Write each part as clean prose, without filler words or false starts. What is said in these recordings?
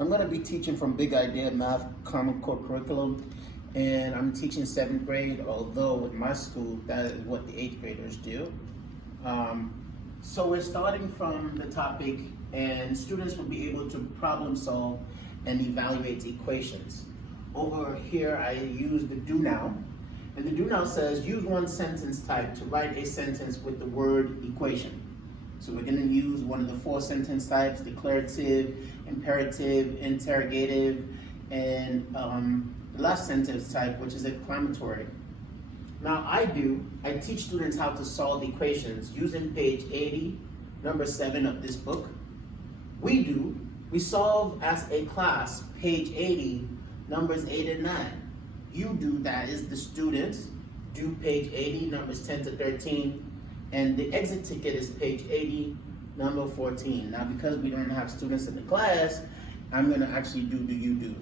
I'm going to be teaching from Big Idea Math Common Core Curriculum, and I'm teaching 7th grade, although at my school, that is what the 8th graders do. So we're starting from the topic, and students will be able to problem solve and evaluate equations. Over here, I use the do now, and the do now says use one sentence type to write a sentence with the word equation. So we're going to use one of the 4 sentence types: declarative, imperative, interrogative, and the last sentence type, which is exclamatory. Now I teach students how to solve equations using page 80, number 7 of this book. We solve as a class, page 80, numbers 8 and 9. You do, that is the students, do page 80, numbers 10 to 13. And the exit ticket is page 80, number 14. Now, because we don't have students in the class, I'm going to actually do the you do.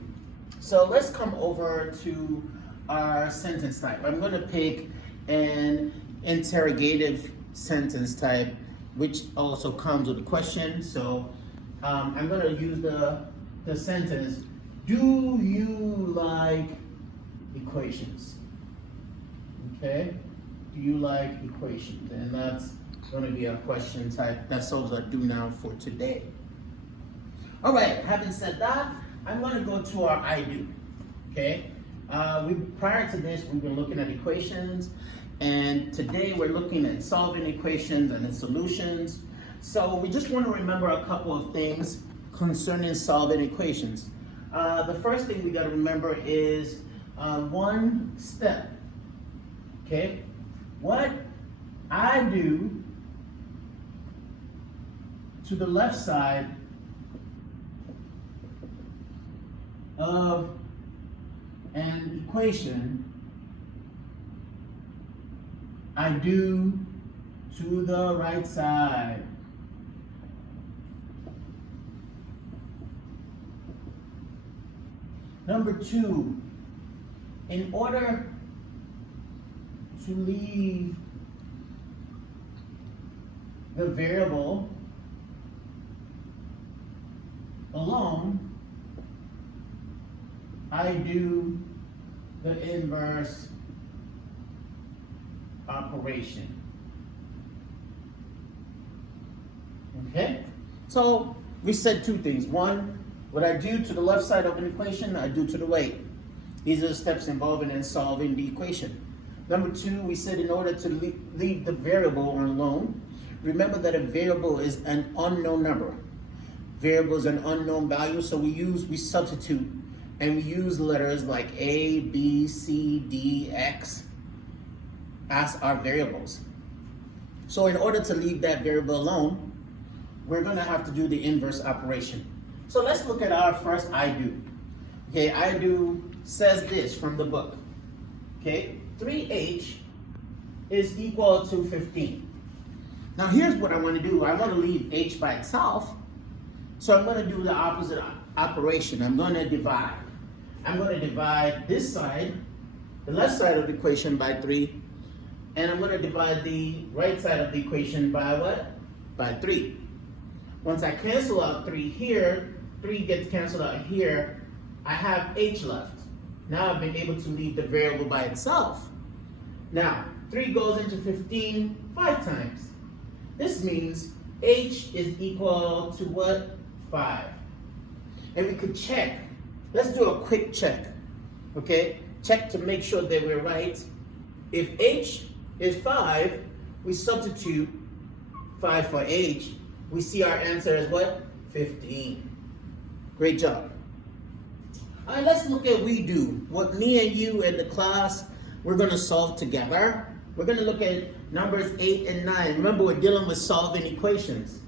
So let's come over to our sentence type. I'm going to pick an interrogative sentence type, which also comes with a question. So I'm going to use the sentence, do you like equations? Okay. Do you like equations? And that's going to be our question type. That solves our do now for today. All right, having said that, I'm going to go to our I do. Okay? Prior to this, we've been looking at equations, and today we're looking at solving equations and its solutions. So we just want to remember a couple of things concerning solving equations. The first thing we got to remember is one step. Okay? What I do to the left side of an equation, I do to the right side. Number 2, in order to leave the variable alone, I do the inverse operation. Okay? So we said 2 things. One, what I do to the left side of an equation, I do to the right. These are the steps involved in solving the equation. Number 2, we said in order to leave the variable alone, remember that a variable is an unknown number. Variable is an unknown value, so we substitute, and we use letters like A, B, C, D, X as our variables. So in order to leave that variable alone, we're going to have to do the inverse operation. So let's look at our first I do. Okay, I do says this from the book. Okay, 3h is equal to 15. Now here's what I want to do. I want to leave h by itself. So I'm going to do the opposite operation. I'm going to divide. I'm going to divide this side, the left side of the equation, by 3. And I'm going to divide the right side of the equation by what? By 3. Once I cancel out 3 here, 3 gets canceled out here, I have h left. Now I've been able to leave the variable by itself. Now, 3 goes into 15 5 times. This means h is equal to what? 5. And we could check. Let's do a quick check. Okay? Check to make sure that we're right. If h is 5, we substitute 5 for h. We see our answer as what? 15. Great job. All right, let's look at we do. What me and you and the class, we're going to solve together. We're going to look at numbers 8 and 9. Remember, we're dealing with solving equations.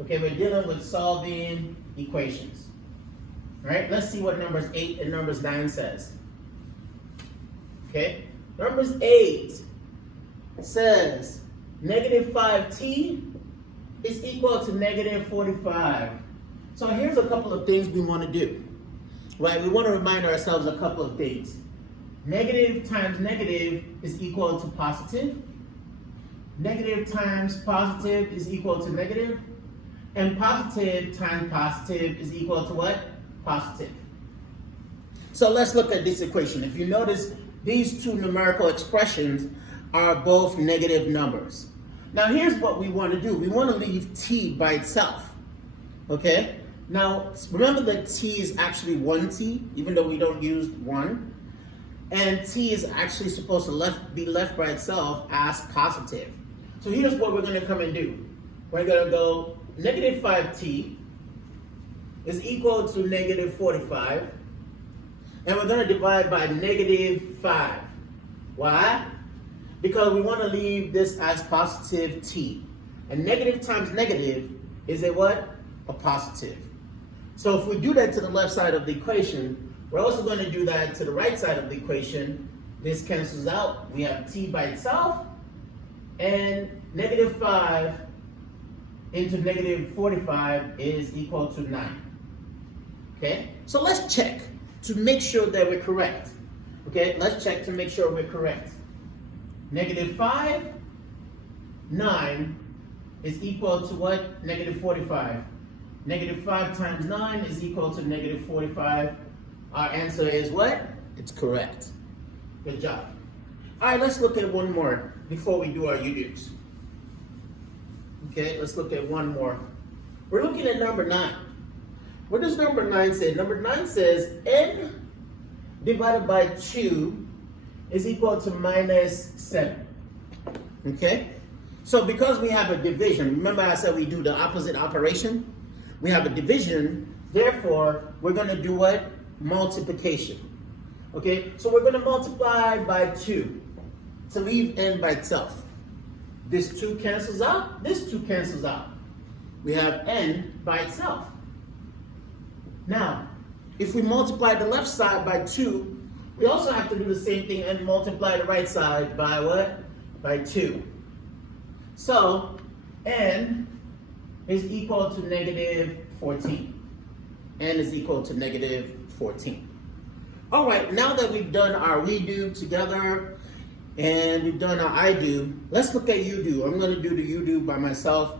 Okay, we're dealing with solving equations. All right, let's see what numbers 8 and numbers 9 says. Okay, numbers 8 says negative 5t is equal to negative 45. So here's a couple of things we want to do. Right, we want to remind ourselves a couple of things. Negative times negative is equal to positive. Negative times positive is equal to negative. And positive times positive is equal to what? positive. So let's look at this equation. If you notice, these two numerical expressions are both negative numbers. Now here's what we want to do. We want to leave t by itself, okay? Now remember that t is actually 1t, even though we don't use 1. And t is actually supposed to be left by itself as positive. So here's what we're going to come and do. We're going to go negative 5t is equal to negative 45. And we're going to divide by negative 5. Why? Because we want to leave this as positive t. And negative times negative is a what? A positive. So if we do that to the left side of the equation, we're also going to do that to the right side of the equation. This cancels out. We have t by itself. And negative 5 into negative 45 is equal to 9. Okay? So let's check to make sure that we're correct. Okay? Let's check to make sure we're correct. Negative 5, 9 is equal to what? Negative 45. Negative 5 times 9 is equal to negative 45. Our answer is what? It's correct. Good job. All right, let's look at one more before we do our U-Dukes. Okay, let's look at one more. We're looking at number 9. What does number 9 say? Number 9 says n divided by 2 is equal to minus 7. Okay? So because we have a division, remember I said we do the opposite operation? We have a division, therefore we're going to do what? Multiplication. Okay? So we're going to multiply by 2 to leave n by itself. This 2 cancels out, this 2 cancels out. We have n by itself. Now, if we multiply the left side by 2, we also have to do the same thing and multiply the right side by what? By 2. So, n is equal to negative 14. N is equal to negative 14. All right, now that we've done our we do together and we've done our I do, let's look at you do. I'm going to do the you do by myself.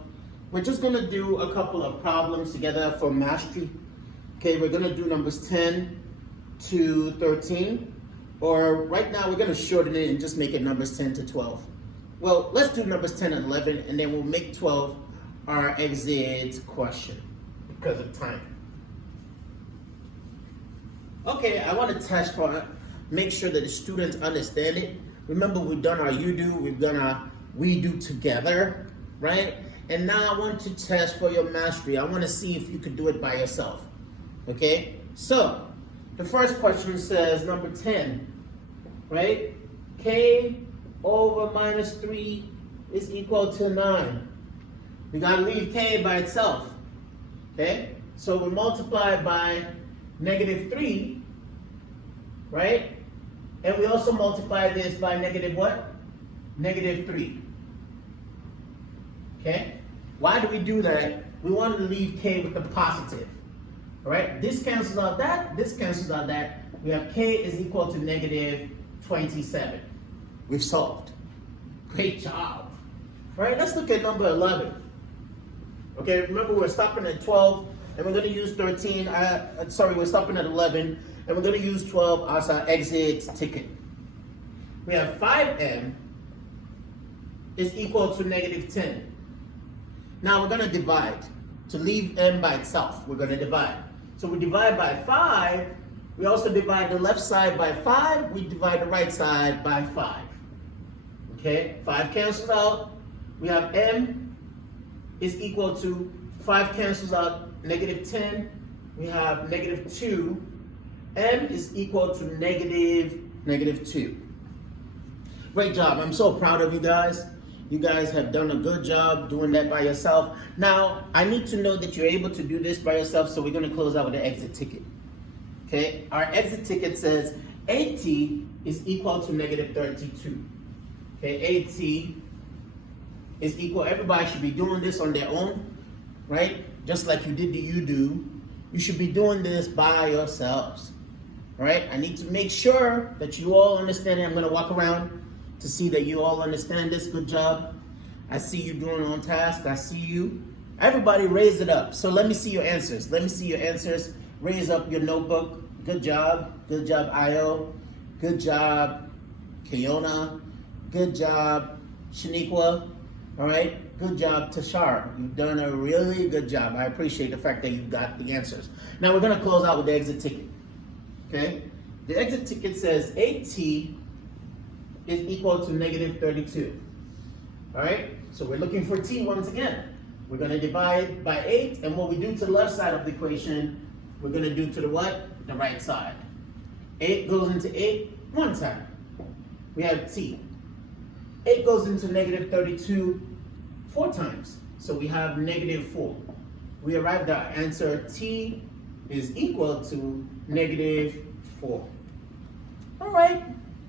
We're just going to do a couple of problems together for mastery. Okay, we're going to do numbers 10 to 13, or right now we're going to shorten it and just make it numbers 10 to 12. Well, let's do numbers 10 and 11, and then we'll make 12 our exit question because of time. Okay, I want to test for make sure that the students understand it. Remember, we've done our you do, we've done our we do together, right? And now I want to test for your mastery. I want to see if you could do it by yourself. Okay, so the first question says number 10, right? K over minus 3 is equal to 9. We gotta leave K by itself. Okay, so we multiply by negative 3, right? And we also multiply this by negative what? Negative 3. Okay, why do we do that? We want to leave K with the positive. All right, this cancels out that, this cancels out that. We have K is equal to negative 27. We've solved. Great job. All right, let's look at number 11. Okay, remember we're stopping at 12 and we're going to use 13. We're stopping at 11 and we're going to use 12 as our exit ticket. We have 5m is equal to negative 10. Now we're going to divide. To leave m by itself, we're going to divide. So we divide by 5. We also divide the left side by 5. We divide the right side by 5. Okay, 5 cancels out. We have m is equal to 5 cancels out negative 10. We have negative 2. M is equal to negative 2. Great job. I'm so proud of you guys. You guys have done a good job doing that by yourself. Now, I need to know that you're able to do this by yourself, so we're going to close out with an exit ticket. Okay, our exit ticket says AT is equal to negative 32. Okay, AT is equal, everybody should be doing this on their own, right? Just like you did the you do. You should be doing this by yourselves, right? I need to make sure that you all understand it. I'm going to walk around to see that you all understand this. Good job. I see you doing on task. I see you. Everybody raise it up. So let me see your answers. Let me see your answers. raise up your notebook. Good job. Good job, Io. Good job, Kiona. Good job, Shaniqua. All right. Good job, Tashara. You've done a really good job. I appreciate the fact that you got the answers. Now we're going to close out with the exit ticket. Okay? The exit ticket says 8t is equal to negative 32. All right? So we're looking for t once again. We're going to divide by 8, and what we do to the left side of the equation, we're going to do to the what? The right side. 8 goes into 8 one time. We have t. 8 goes into negative 32 4 times. So we have negative 4. We arrived at our answer t is equal to negative 4. All right,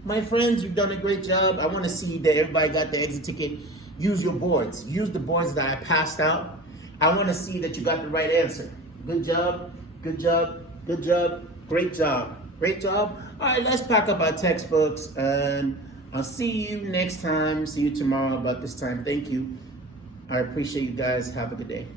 my friends, you've done a great job. I want to see that everybody got the exit ticket. Use your boards. Use the boards that I passed out. I want to see that you got the right answer. Good job, good job, good job, great job, great job. All right, let's pack up our textbooks, and I'll see you next time. See you tomorrow about this time. Thank you. I appreciate you guys. Have a good day.